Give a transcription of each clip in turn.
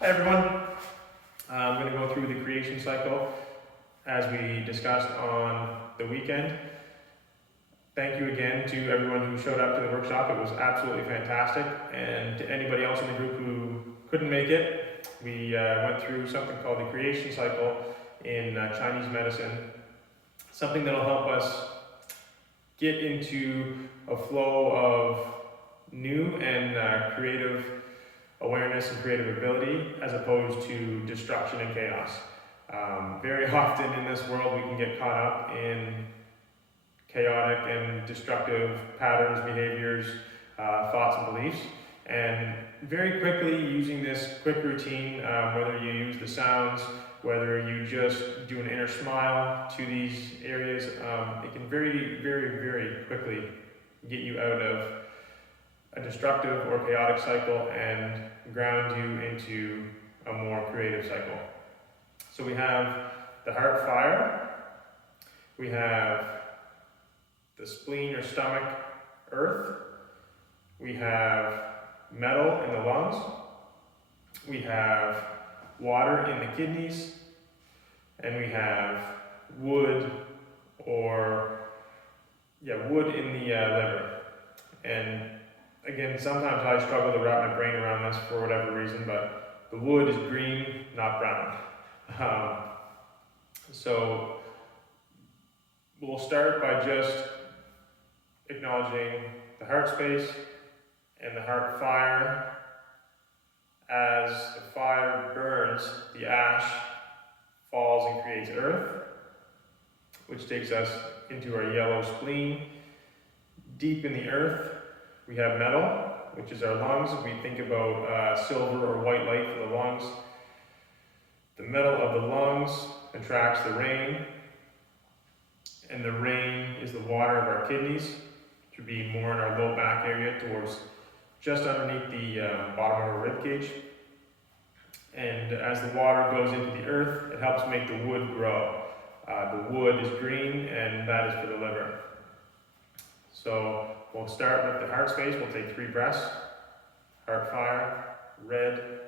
Hi everyone. I'm going to go through the creation cycle as we discussed on the weekend. Thank you again to everyone who showed up to the workshop. It was absolutely fantastic. And to anybody else in the group who couldn't make it, we went through something called the creation cycle in Chinese medicine. Something that'll help us get into a flow of new and creative awareness and creative ability as opposed to destruction and chaos. Very often in this world we can get caught up in chaotic and destructive patterns, behaviors, thoughts and beliefs. And very quickly using this quick routine, whether you use the sounds, whether you just do an inner smile to these areas, it can very quickly get you out of a destructive or chaotic cycle and ground you into a more creative cycle. So we have the heart fire, we have the spleen or stomach earth, we have metal in the lungs, we have water in the kidneys, and we have wood in the liver. And again, sometimes I struggle to wrap my brain around this for whatever reason, but the wood is green, not brown. So we'll start by just acknowledging the heart space and the heart fire. As the fire burns, the ash falls and creates earth, which takes us into our yellow spleen. Deep in the earth, we have metal, which is our lungs. If we think about silver or white light for the lungs, the metal of the lungs attracts the rain, and the rain is the water of our kidneys, which would be more in our low back area towards just underneath the bottom of our rib cage. And as the water goes into the earth, it helps make the wood grow. The wood is green, and that is for the liver. So we'll start with the heart space. We'll take 3 breaths. Heart fire, red.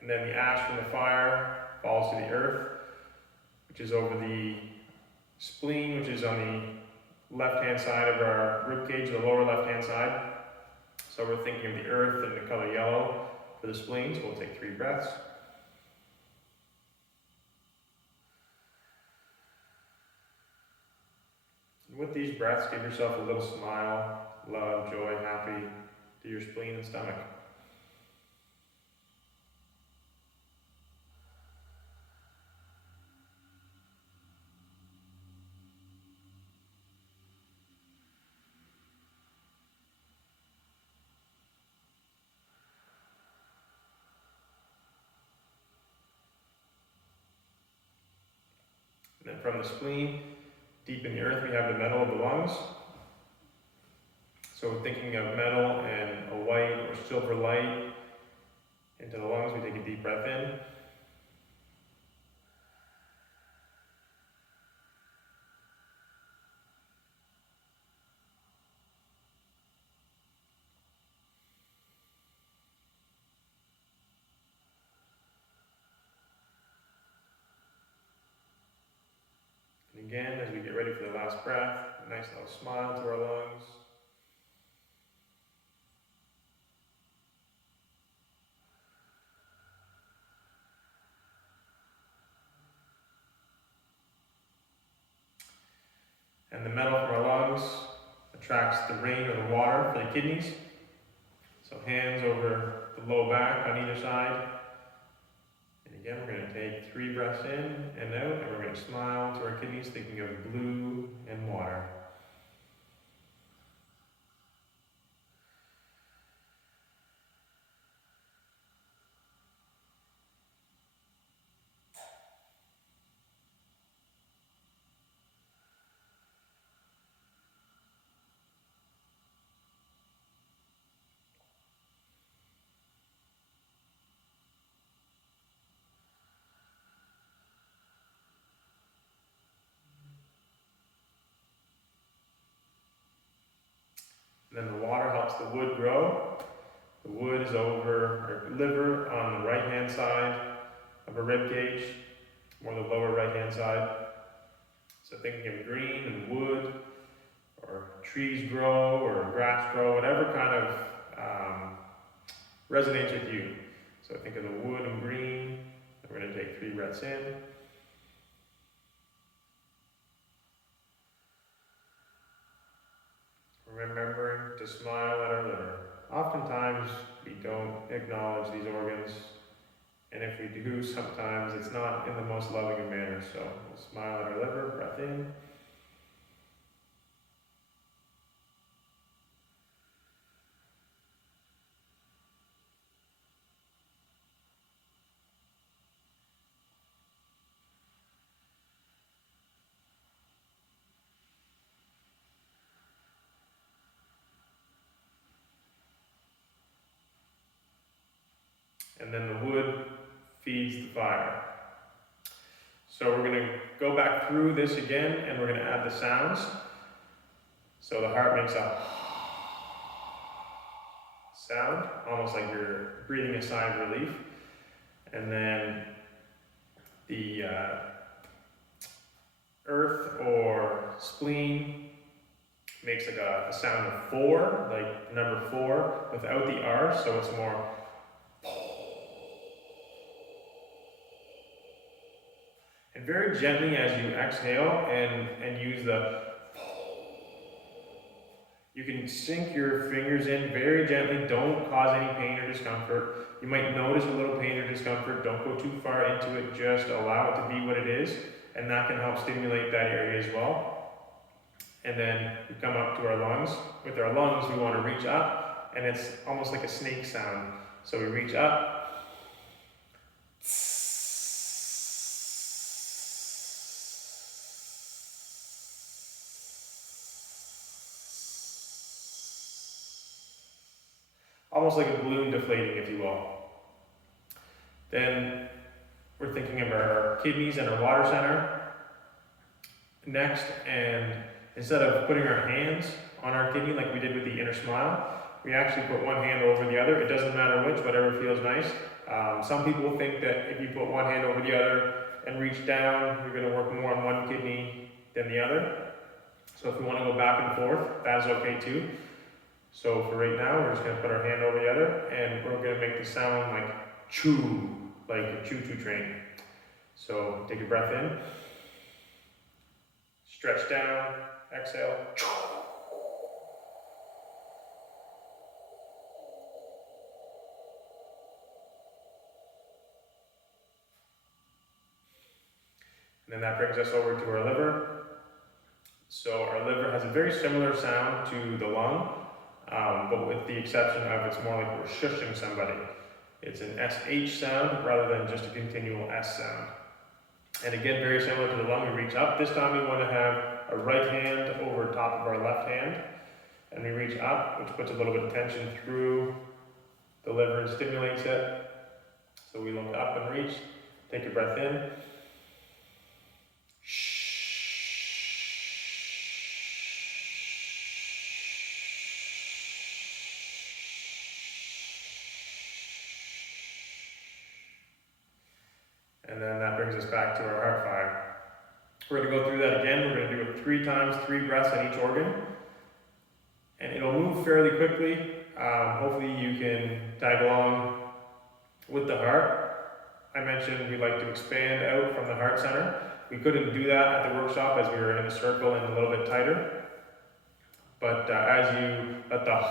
And then the ash from the fire falls to the earth, which is over the spleen, which is on the left-hand side of our rib cage, the lower left-hand side. So we're thinking of the earth and the color yellow for the spleen, so we'll take 3 breaths. And with these breaths, give yourself a little smile, love, joy, happy to your spleen and stomach. And then from the spleen, deep in the earth, we have the metal of the lungs. So we're thinking of metal and a white or silver light into the lungs. We take a deep breath in. And again, as we get ready for the last breath, a nice little smile to our lungs. And the metal from our lungs attracts the rain or the water for the kidneys. So hands over the low back on either side. And again, we're going to take 3 breaths in and out, and we're going to smile to our kidneys, thinking of blue and water. then the water helps the wood grow. The wood is over our liver on the right hand side of a rib cage, or the lower right hand side. So thinking of green and wood, or trees grow, or grass grow, whatever kind of resonates with you. So think of the wood and green. We're going to take 3 breaths in. Remembering to smile at our liver. Oftentimes we don't acknowledge these organs, and if we do, sometimes it's not in the most loving of manners. So we'll smile at our liver, breath in. And then the wood feeds the fire. So we're going to go back through this again, and we're going to add the sounds. So the heart makes a sound, almost like you're breathing a sigh of relief. And then the earth or spleen makes like a sound of 4, like number 4, without the R, so it's more. And very gently as you exhale and use the, you can sink your fingers in very gently. Don't cause any pain or discomfort. You might notice a little pain or discomfort. Don't go too far into it. Just allow it to be what it is, and that can help stimulate that area as well. And then we come up to our lungs. With our lungs, we want to reach up, and it's almost like a snake sound. So we reach up. Almost like a balloon deflating, if you will. Then we're thinking of our kidneys and our water center next, and instead of putting our hands on our kidney like we did with the inner smile, we actually put one hand over the other. It doesn't matter which, whatever feels nice. Some people think that if you put one hand over the other and reach down, you're going to work more on one kidney than the other. So if we want to go back and forth, that is okay too. So for right now, we're just going to put our hand over the other, and we're going to make the sound like choo, like a choo-choo train. So take a breath in, stretch down, exhale. And then that brings us over to our liver. So our liver has a very similar sound to the lung, but with the exception of it's more like we're shushing somebody. It's an SH sound rather than just a continual S sound. And again, very similar to the lung, we reach up. This time we want to have a right hand over top of our left hand. And we reach up, which puts a little bit of tension through the liver and stimulates it. So we look up and reach, take a breath in. And then that brings us back to our heart fire. We're going to go through that again. We're going to do it 3 times, 3 breaths on each organ. And it'll move fairly quickly. Hopefully you can tag along with the heart. I mentioned we like to expand out from the heart center. We couldn't do that at the workshop as we were in a circle and a little bit tighter. But as you let the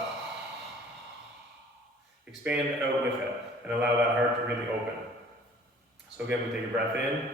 expand out with it and allow that heart to really open. So again, we take a breath in.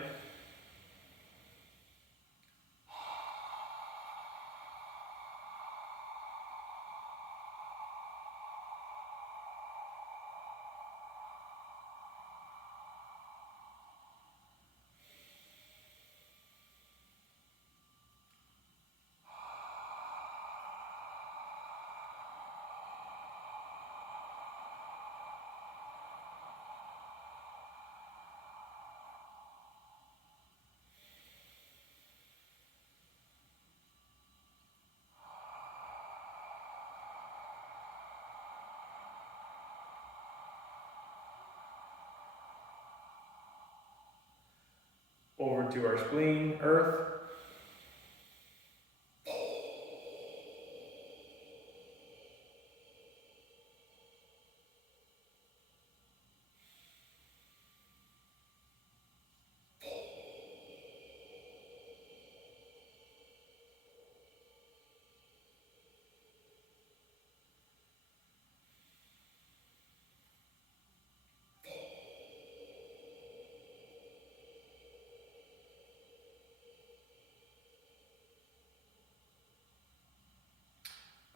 over to our spleen, earth.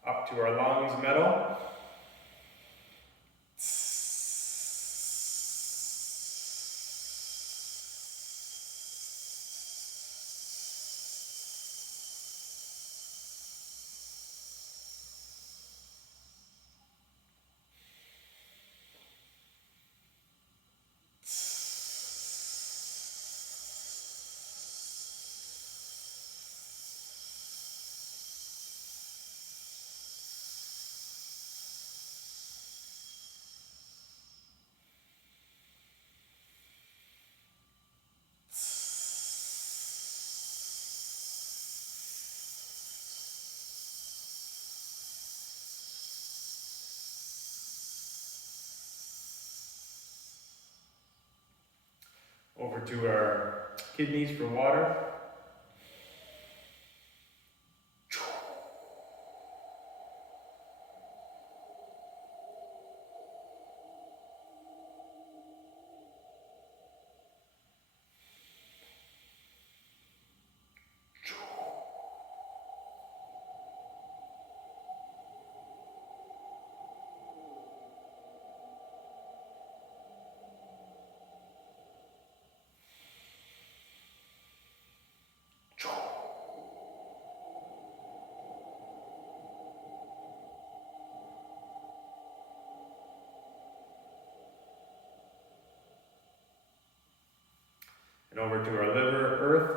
Up to our lungs, metal. Over to our kidneys for water. And over to our liver, earth.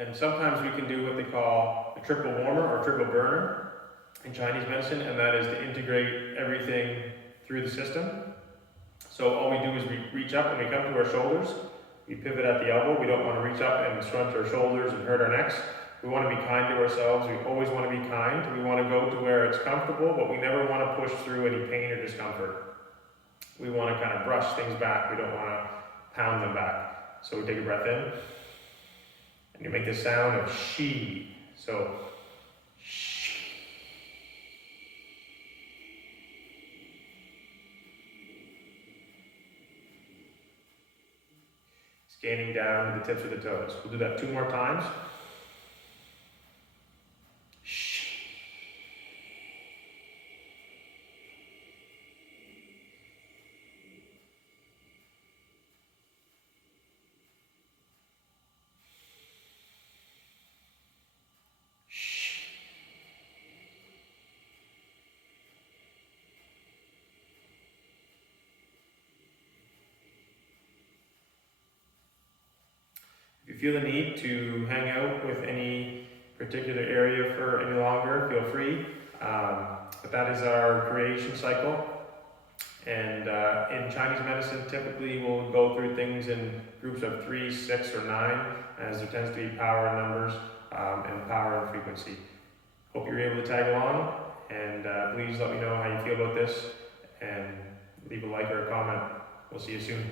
And sometimes we can do what they call a triple warmer or triple burner in Chinese medicine, and that is to integrate everything through the system. So all we do is we reach up when we come to our shoulders, we pivot at the elbow. We don't want to reach up and scrunch our shoulders and hurt our necks. We want to be kind to ourselves. We always want to be kind. We want to go to where it's comfortable, but we never want to push through any pain or discomfort. We want to kind of brush things back. We don't want to pound them back. So we take a breath in. And you make the sound of she. So, she. Scanning down to the tips of the toes. We'll do that 2 more times. She. If you feel the need to hang out with any particular area for any longer, feel free. But that is our creation cycle. And in Chinese medicine, typically we'll go through things in groups of 3, 6, or 9, as there tends to be power in numbers and power in frequency. Hope you're able to tag along, and please let me know how you feel about this, and leave a like or a comment. We'll see you soon.